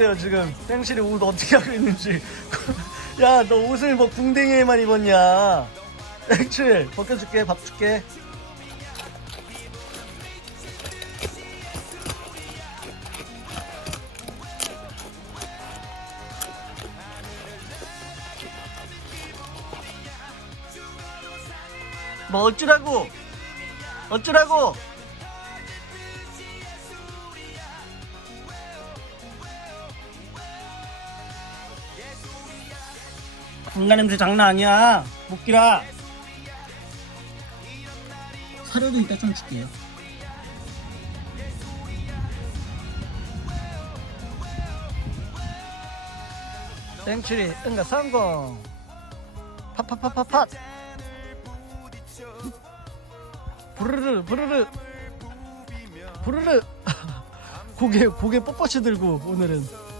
요 지금. 땡실이 옷 어떻게 하고 있는지. 야 너 옷을 뭐 궁뎅이에만 입었냐? 땡실 벗겨줄게 밥 줄게. 뭐 어쩌라고? 어쩌라고 장난 냄새 장난 아니야. 목기라. 사료도 이따 좀 줄게요. 땡칠이 응가 성공. 팟팟팟팟팟 부르르 부르르. 부르르. 고개 고개 뻣뻣이 들고 오늘은